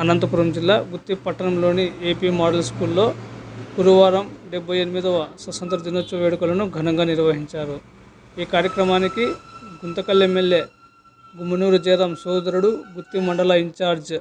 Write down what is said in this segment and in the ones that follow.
అనంతపురం జిల్లా గుత్తి పట్టణంలోని AP model స్కూల్లో గురువారం డెబ్బై ఎనిమిదవ స్వతంత్ర దినోత్సవ వేడుకలను ఘనంగా నిర్వహించారు. ఈ కార్యక్రమానికి గుంతకల్ ఎమ్మెల్యే గుమ్మనూరు జయరాం సోదరుడు గుత్తి మండల ఇన్ఛార్జ్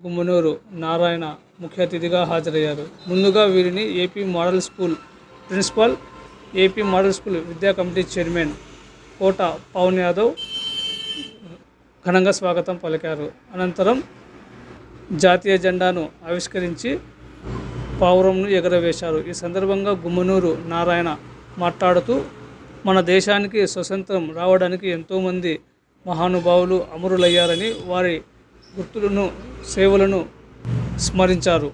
గుమ్మనూరు నారాయణ ముఖ్య అతిథిగా హాజరయ్యారు. ముందుగా వీరిని AP model school principal AP model school విద్యా కమిటీ చైర్మన్ కోట పవన్ యాదవ్ ఘనంగా స్వాగతం పలికారు. అనంతరం జాతీయ జెండాను ఆవిష్కరించి పావురంను ఎగరవేశారు. ఈ సందర్భంగా గుమ్మనూరు నారాయణ మాట్లాడుతూ మన దేశానికి స్వతంత్రం రావడానికి ఎంతోమంది మహానుభావులు అమరులయ్యారని వారి గుర్తులను సేవలను స్మరించారు.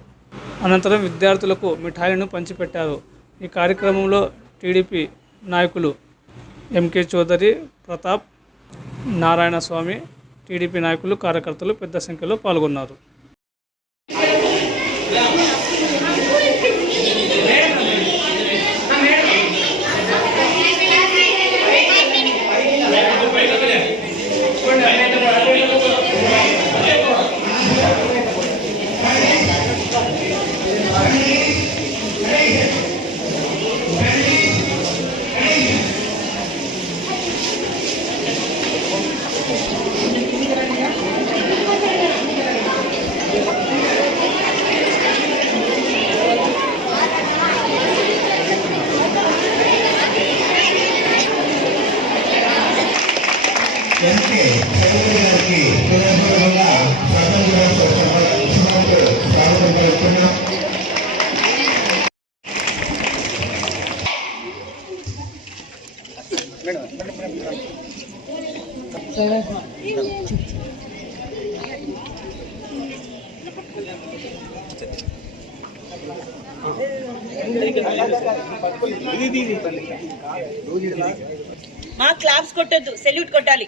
అనంతరం విద్యార్థులకు మిఠాయిలను పంచిపెట్టారు. ఈ కార్యక్రమంలో టీడీపీ నాయకులు ఎంకే చౌదరి ప్రతాప్ నారాయణ స్వామి టీడీపీ నాయకులు కార్యకర్తలు పెద్ద సంఖ్యలో పాల్గొన్నారు. మా క్లాప్స్ కొట్టద్దు సెల్యూట్ కొట్టాలి.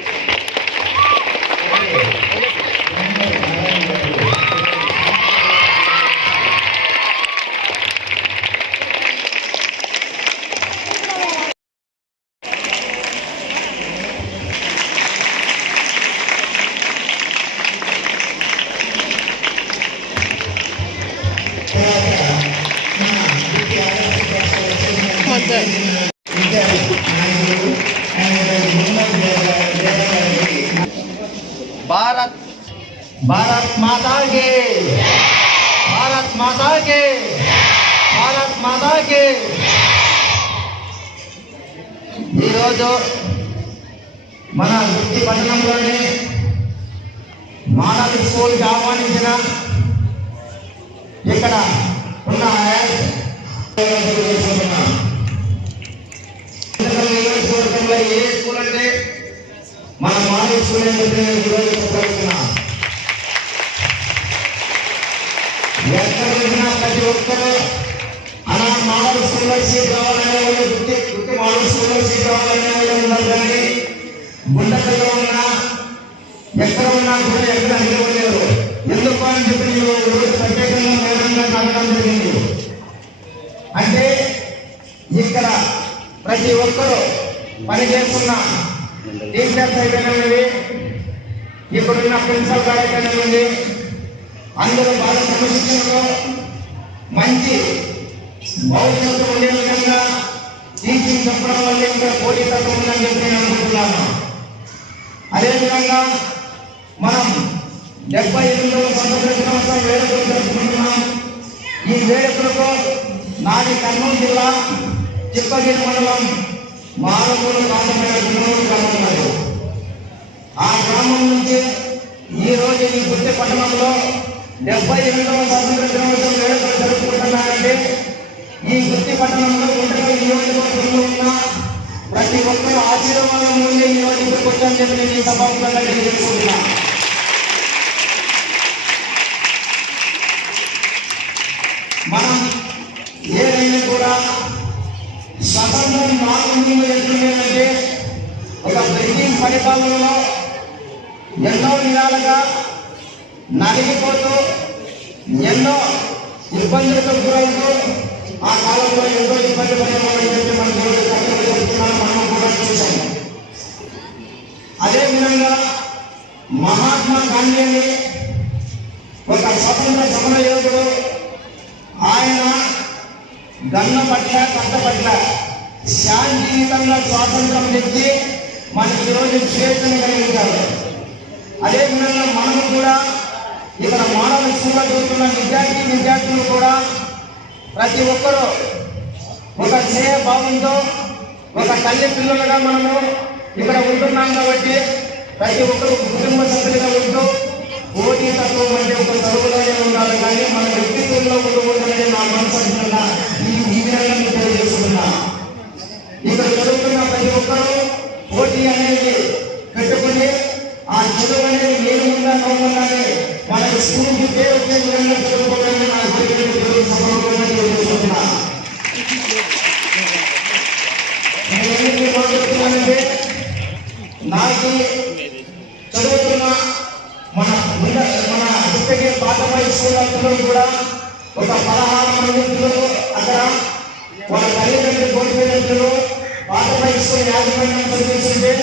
భారత్ మాతా కే భారత్ మాతా ఈరోజు మన వృత్తి పట్టణంలోని మానవ స్కూల్కి ఆహ్వానించిన ఇక్కడ ఎక్కడ నిలవలేరు ఎందుకు అని చెప్పి ఈరోజు ప్రత్యేకంగా మేడంగా నడవడం జరిగింది? అంటే ఇక్కడ ప్రతి ఒక్కరూ పనిచేస్తున్న టీచర్స్ అయితేనేవి ఇప్పుడున్న ప్రిన్సిపల్ గారు అయితేనేవి అందరూ బాగా క్రమశిక్షణలో మంచి భవిష్యత్తు ఉండే విధంగా టీచింగ్ చెప్పడం వల్ల ఇంకా పోటీ తత్వం ఉందని చెప్పి నేను అనుకుంటున్నాను. అదేవిధంగా డెబ్బై ఎనిమిదవ స్వతంత్ర దినోత్సవం వేడుకలు జరుపుకుంటున్నాం ఈ వేడుకలకు నాది కర్నూలు జిల్లా చిప్పగిరి మండలం మారుమూల ప్రాంతమైన గుమ్మూరు గ్రామం ఆ గ్రామం నుంచి ఈరోజు ఈ గుర్తి పట్టణంలో డెబ్బై ఎనిమిదవ స్వాతంత్ర దినోత్సవం వేడుకలు జరుపుకుంటున్నారంటే ఈ గుర్తి పట్టణంలో గుంటకల్ నియోజకవర్గంలో ఉన్న ప్రతి ఒక్కరు ఆశీర్వాదం నుండి ఈ రోజు ఇక్కడికి వచ్చారు చెప్పి నేను ఈ సభాముఖంగా తెలియజేసుకుంటున్నాను మనం ఏదైనా కూడా స్వతంత్రం రాకముందు ఎట్లుండేదంటే ఒక బిల్డింగ్ పరిపాలనలో ఎన్నో విధాలుగా నలిగిపోతూ ఎన్నో ఇబ్బందులకు గురవుతూ ఆ కాలంలో ఎంతో ఇబ్బంది పడేవాళ్ళు మనం మన శాంతియుతంగా స్వాతంత్రం తెచ్చి మనకి ఈరోజు స్వేచ్ఛను కలిగించారు అదేవిధంగా మనము కూడా ఇక్కడ మానవ స్కూల్లో చదువుతున్న విద్యార్థి విద్యార్థులు కూడా ప్రతి ఒక్కరూ ఒక స్నేహ భావంతో ఒక తల్లి పిల్లలుగా మనము ఇక్కడ ఉంటున్నాం కాబట్టి ప్రతి ఒక్కరు కుటుంబ సభ్యులుగా ఉంటూ పోటీ తత్వం అంటే ఒక చదువులోనే ఉండాలి కానీ మన వ్యక్తిత్వంలో ఉండకూడదనేది నా మనసు వాళ్ళ తల్లిదండ్రులు కోల్పోయిన పిల్లలు పాతపై యాజమాన్యం చదివిస్తుంటే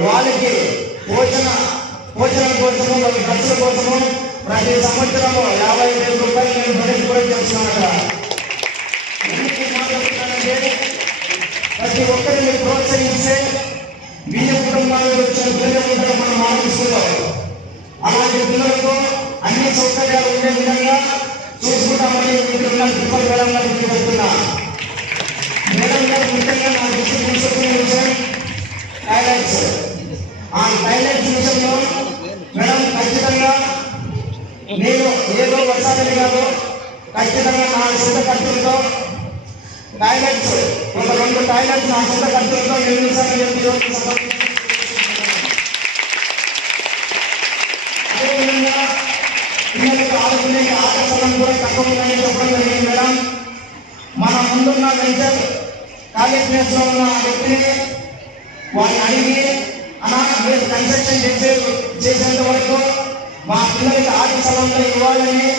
వాళ్ళకి పోషణ పోషణ కోసము వాళ్ళ ఖర్చుల కోసము ప్రతి సంవత్సరము యాభై వేల రూపాయలు నేను బడ్జెట్ కూడా చేస్తున్నాను ప్రతి ఒక్కరిని ప్రోత్సహిస్తే బీజ కుటుంబాలకు వచ్చిన పిల్లలు కూడా మనం ఆలోచిస్తున్నాం. అలాంటి పిల్లలకు అన్ని సౌకర్యాలు ఉండే విధంగా చూసుకుంటామని ఇక్కడ ఉన్న ప్రిన్సిపల్ మేడం గారికి చెప్తున్నా మేడం గారు ముఖ్యంగా నా దృష్టి తీసుకునే విషయం టాయిలెట్స్ ఆ టాయిలెట్స్ విషయంలో మేడం ఖచ్చితంగా నేను ఏదో గారు ఖచ్చితంగా నా సొంత ఖర్చులతో టాయిలెట్స్ ఒక రెండు టాయిలెట్స్ నా సొంత ఖర్చులతో నిర్మించాలని చెప్పి అదేవిధంగా పిల్లలకు ఆడుకునే ఆకర్షణ కూడా తక్కువ ఉందని చెప్పడం జరిగింది మేడం. మన ముందున్న వెంచర్ ఖాళీ ప్లేస్లో ఉన్న వ్యక్తిని వారిని అడిగి అనా మీరు కన్స్ట్రక్షన్ చేసే చేసేంత వరకు మా పిల్లలకి ఆర్థిక స్థలంలో ఇవ్వాలని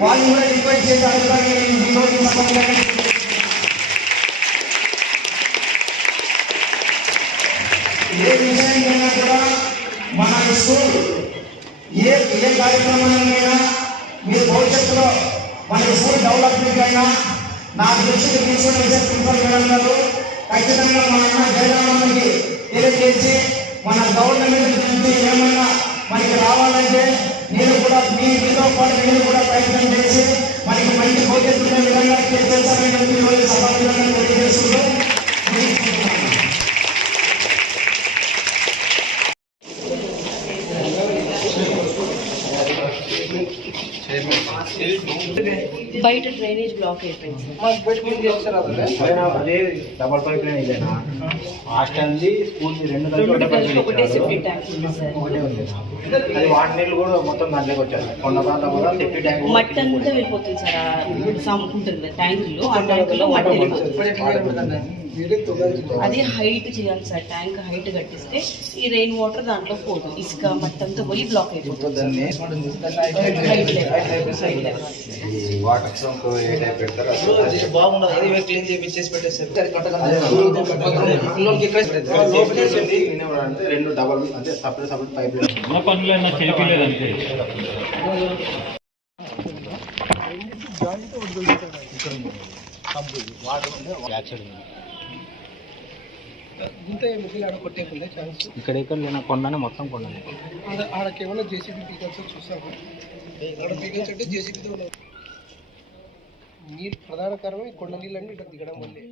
వాళ్ళు కూడా రిక్వెస్ట్ చేసి నేను ఏ కూడా మన స్కూల్ ఏ ఏ కార్యక్రమాలైనా మీరు భవిష్యత్తులో మన స్కూల్ డెవలప్మెంట్ అయినా నా దృష్టికి తీసుకుని వచ్చే ప్రిన్సిపల్ మేడం గారు ఖచ్చితంగా మా అన్న తెలియజేసి మన గవర్నమెంట్ నుంచి ఏమైనా మనకి రావాలంటే మీరు కూడా మీ మీతో పాటు మీరు కూడా ప్రయత్నం చేసి మనకి మంచి భవిష్యత్తు విధంగా చేస్తానని చెప్పి ఈరోజు సభాముఖంగా తెలియజేసుకుంటూ ముగిస్తున్నాను. బయట డ్రైనేజ్ బ్లాక్ అయిపోయింది. అదే డబల్ పైప్ లైన్ ఇదేనా? హాస్టల్ది స్కూల్ రెండు కలిపి రెండు ఒకటే పైప్ కలిపి ఒకటే ఇచ్చారు. సెప్టిక్ ట్యాంక్ ఉంది సార్. ఒకటే ఉంది. అది వాటి నీళ్ళు కూడా మొత్తం దాంట్లోకి వచ్చారు. కొండ ప్రాంతం కూడా సెఫ్టీ ట్యాంక్ కూడా మట్టి అంతా వెళ్ళిపోతుంది సార్. ఆ సమ్ ఉంటుంది ట్యాంకుల్లో ఆ ట్యాంకులో మట్టి వెళ్ళిపోతుంది. అది హైట్ చేయాలి సార్ ట్యాంక్ హైట్ కట్టిస్తే ఈ రెయిన్ వాటర్ దాంట్లో పోదు. ఇసుక మట్టి అంతా పోయి బ్లాక్ అయిపోతుంది. రెండు డబల్ అంటే సపరేట్ సపరేట్ పైప్ పనులైనా ఇక్కడ ఇక్కడ లేన? కొండనే మొత్తం కొండనే. ఆడ ఆడకేమన్నా జేసీబీ పీకల్స్ చూసాము. ఆడ పీకల్స్ అంటే జేసీబీతో నీళ్ళు ప్రధాన కారణం కొండ నీళ్ళన్నీ ఇక్కడ దిగడం వల్లే.